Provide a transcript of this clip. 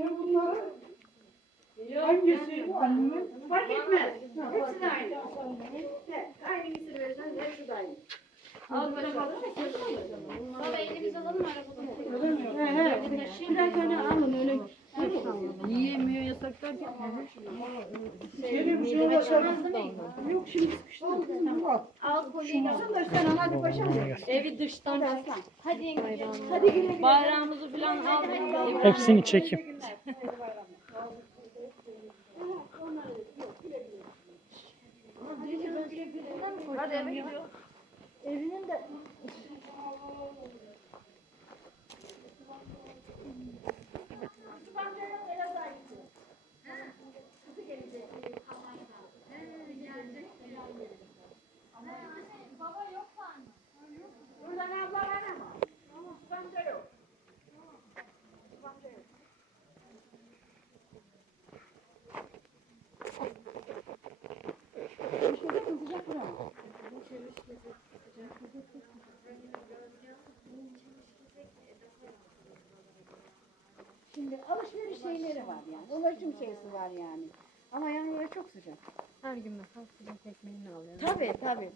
Ben bunları hangisi bu annemin? Fark etmez. Hepsi aynı. Aynı gitsin verirsen de şu aynı. Al böyle kalır. Baba elimizi alalım arabada. He he. Birer tane alın öyle. Yiyemiyor yasaklar bitmemiş. Gene bir şey olmasa. Yok şimdi sıkıştım. Al kolyeyi al. Sen sen hadi paşam. Evi dıştan çek. Hadi yenge. Hadi güle güle. Bayrağımızı falan al. Hepsini çekip. Hadi eve gidiyor. Evinin de Şimdi alışveriş şeyleri var yani. Ulaşım şeysi var yani. Ama yani çok sıcak. Her gün mesela sıcak ekmeğini alıyor. Tabii tabii.